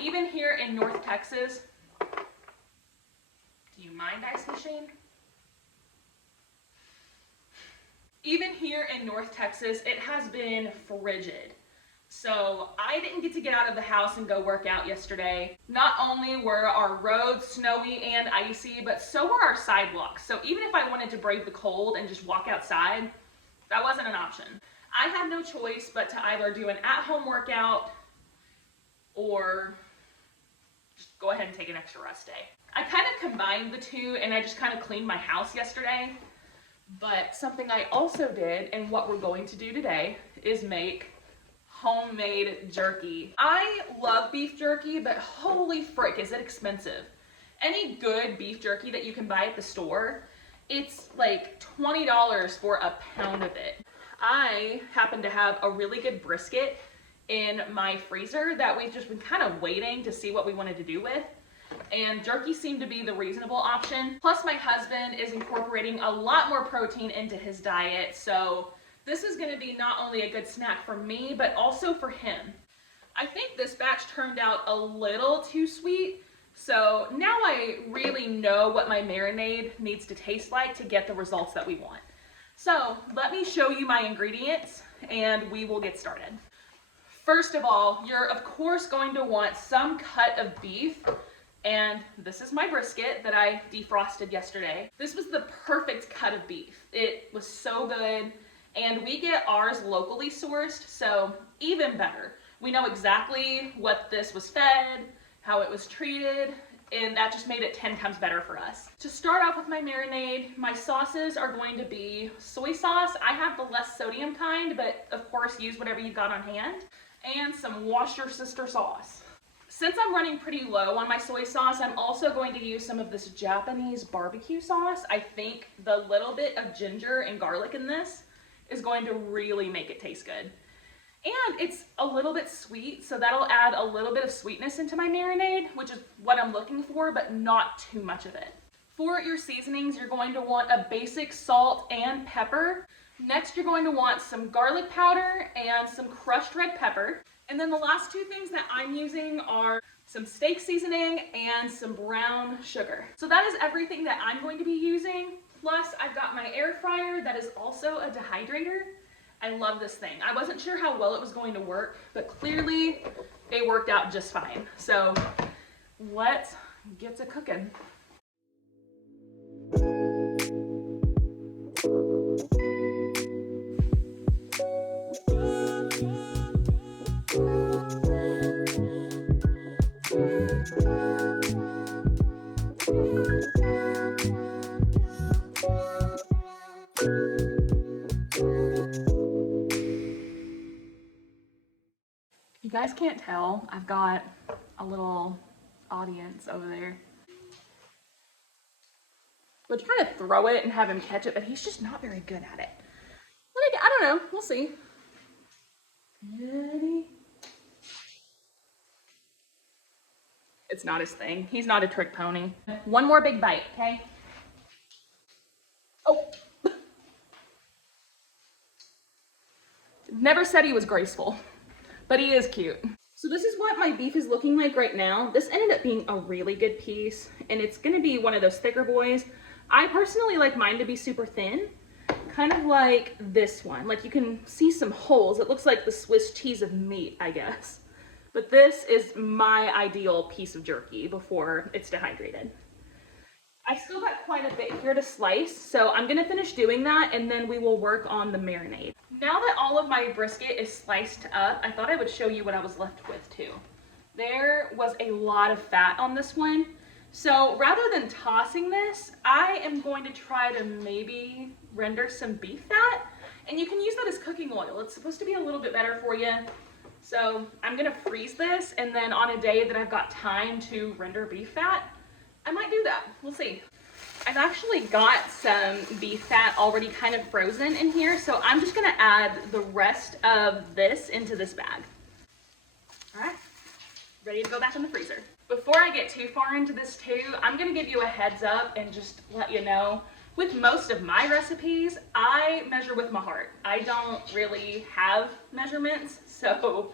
Even here in North Texas, do you mind, Ice Machine? Even here in North Texas, it has been frigid. So I didn't get to get out of the house and go work out yesterday. Not only were our roads snowy and icy, but so were our sidewalks. So even if I wanted to brave the cold and just walk outside, that wasn't an option. I had no choice but to either do an at-home workout or just go ahead and take an extra rest day. I kind of combined the two and I just kind of cleaned my house yesterday. But something I also did, and what we're going to do today, is make homemade jerky. I love beef jerky, but holy frick, is it expensive. Any good beef jerky that you can buy at the store, it's like $20 for a pound of it. I happen to have a really good brisket in my freezer that we've just been kind of waiting to see what we wanted to do with. And jerky seemed to be the reasonable option. Plus my husband is incorporating a lot more protein into his diet, so this is going to be not only a good snack for me, but also for him. I think this batch turned out a little too sweet, so now I really know what my marinade needs to taste like to get the results that we want. So let me show you my ingredients and we will get started. First of all, you're of course going to want some cut of beef. And this is my brisket that I defrosted yesterday. This was the perfect cut of beef. It was so good, and we get ours locally sourced, so even better. We know exactly what this was fed, how it was treated, and that just made it 10 times better for us. To start off with my marinade, my sauces are going to be soy sauce. I have the less sodium kind, but of course use whatever you got on hand, and some Wash Your Sister sauce. Since I'm running pretty low on my soy sauce, I'm also going to use some of this Japanese barbecue sauce. I think the little bit of ginger and garlic in this is going to really make it taste good. And it's a little bit sweet, so that'll add a little bit of sweetness into my marinade, which is what I'm looking for, but not too much of it. For your seasonings, you're going to want a basic salt and pepper. Next, you're going to want some garlic powder and some crushed red pepper. And then the last two things that I'm using are some steak seasoning and some brown sugar. So that is everything that I'm going to be using. Plus I've got my air fryer that is also a dehydrator. I love this thing. I wasn't sure how well it was going to work, but clearly it worked out just fine. So let's get to cooking. You guys can't tell, I've got a little audience over there. We'll try to throw it and have him catch it, but he's just not very good at it. I don't know, we'll see. Ready? It's not his thing. He's not a trick pony. One more big bite, okay? Oh. Never said he was graceful, but he is cute. So this is what my beef is looking like right now. This ended up being a really good piece, and it's gonna be one of those thicker boys. I personally like mine to be super thin, kind of like this one. Like you can see some holes. It looks like the Swiss cheese of meat, I guess. But this is my ideal piece of jerky before it's dehydrated. I still got quite a bit here to slice, so I'm gonna finish doing that and then we will work on the marinade. Now that all of my brisket is sliced up, I thought I would show you what I was left with too. There was a lot of fat on this one. So rather than tossing this, I am going to try to maybe render some beef fat. And you can use that as cooking oil. It's supposed to be a little bit better for you. So I'm gonna freeze this, and then on a day that I've got time to render beef fat, I might do that. We'll see. I've actually got some beef fat already kind of frozen in here, so I'm just gonna add the rest of this into this bag. All right, ready to go back in the freezer. Before I get too far into this too, I'm gonna give you a heads up and just let you know, with most of my recipes, I measure with my heart. I don't really have measurements, so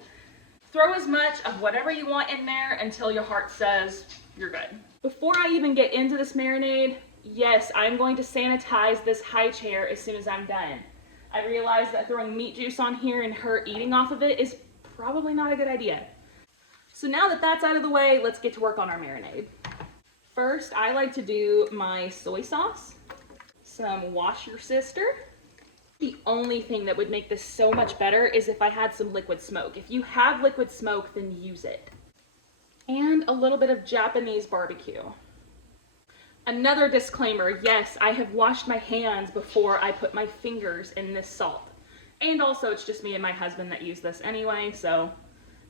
Throw as much of whatever you want in there until your heart says you're good. Before I even get into this marinade, yes, I'm going to sanitize this high chair as soon as I'm done. I realize that throwing meat juice on here and her eating off of it is probably not a good idea. So now that that's out of the way, let's get to work on our marinade. First, I like to do my soy sauce, some Wash Your Sister. The only thing that would make this so much better is if I had some liquid smoke. If you have liquid smoke, then use it. And a little bit of Japanese barbecue. Another disclaimer, yes, I have washed my hands before I put my fingers in this salt. And also, it's just me and my husband that use this anyway, so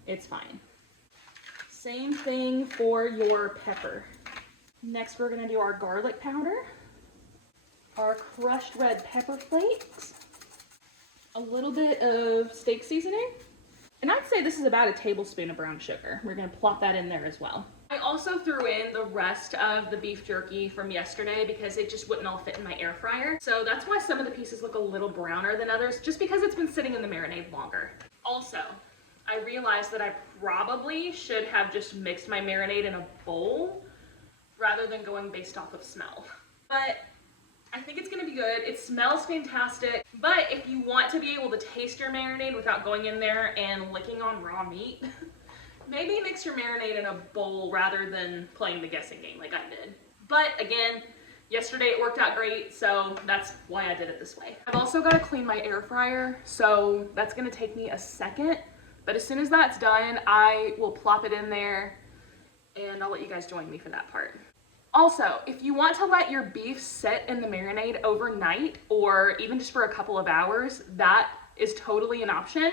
it's fine. Same thing for your pepper. Next, we're gonna do our garlic powder, our crushed red pepper flakes, a little bit of steak seasoning, and I'd say this is about a tablespoon of brown sugar. We're gonna plop that in there as well. I also threw in the rest of the beef jerky from yesterday because it just wouldn't all fit in my air fryer. So that's why some of the pieces look a little browner than others, just because it's been sitting in the marinade longer. Also, I realized that I probably should have just mixed my marinade in a bowl rather than going based off of smell. But I think it's gonna be good. It smells fantastic, but if you want to be able to taste your marinade without going in there and licking on raw meat, maybe mix your marinade in a bowl rather than playing the guessing game like I did. But again, yesterday it worked out great, so that's why I did it this way. I've also got to clean my air fryer, so that's gonna take me a second. But as soon as that's done, I will plop it in there and I'll let you guys join me for that part. Also, if you want to let your beef sit in the marinade overnight or even just for a couple of hours, that is totally an option.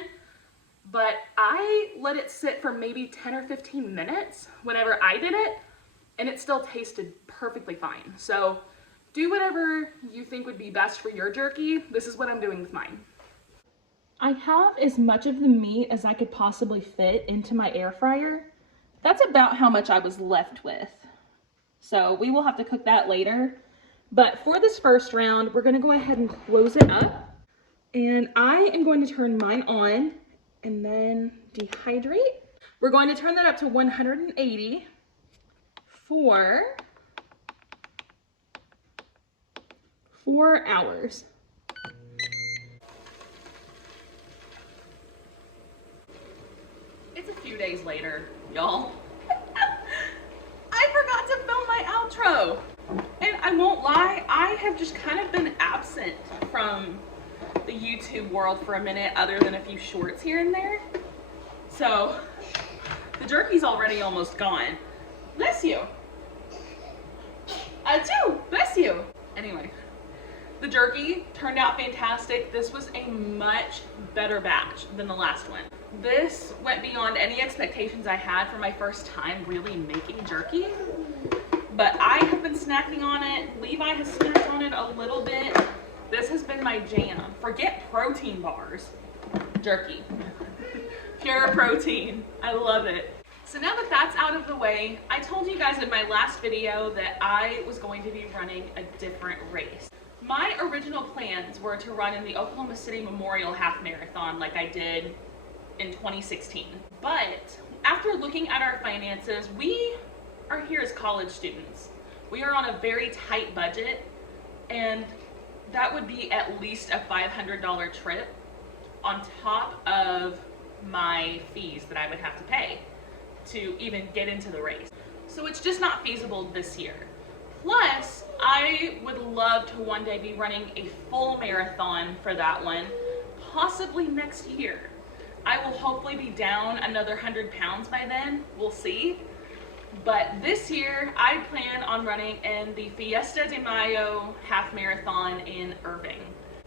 But I let it sit for maybe 10 or 15 minutes whenever I did it, and it still tasted perfectly fine. So do whatever you think would be best for your jerky. This is what I'm doing with mine. I have as much of the meat as I could possibly fit into my air fryer. That's about how much I was left with. So we will have to cook that later. But for this first round, we're gonna go ahead and close it up. And I am going to turn mine on and then dehydrate. We're going to turn that up to 180 for 4 hours. It's a few days later, y'all. I forgot to film my outro. And I won't lie, I have just kind of been absent from the YouTube world for a minute, other than a few shorts here and there. So the jerky's already almost gone. Bless you. I do, bless you. Anyway, the jerky turned out fantastic. This was a much better batch than the last one. This went beyond any expectations I had for my first time really making jerky. But I have been snacking on it. Levi has snacked on it a little bit. This has been my jam. Forget protein bars. Jerky. Pure protein. I love it. So now that that's out of the way, I told you guys in my last video that I was going to be running a different race. My original plans were to run in the Oklahoma City Memorial Half Marathon like I did in 2016. But after looking at our finances, we are here as college students. We are on a very tight budget, and that would be at least a $500 trip on top of my fees that I would have to pay to even get into the race. So it's just not feasible this year. Plus, I would love to one day be running a full marathon for that one, possibly next year. I will hopefully be down another 100 pounds by then, we'll see. But this year, I plan on running in the Fiesta de Mayo half marathon in Irving.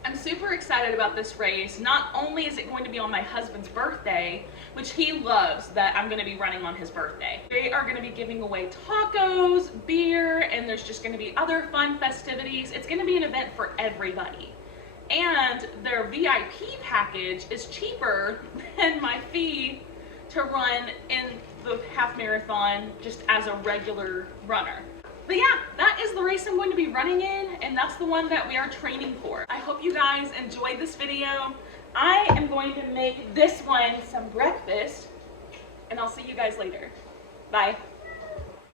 I'm super excited about this race. Not only is it going to be on my husband's birthday, which he loves that I'm going to be running on his birthday. They are going to be giving away tacos, beer, and there's just going to be other fun festivities. It's going to be an event for everybody. And their VIP package is cheaper than my fee to run in the half marathon just as a regular runner. But yeah, that is the race I'm going to be running in, and that's the one that we are training for. I hope you guys enjoyed this video. I am going to make this one some breakfast. see you guys later. Bye.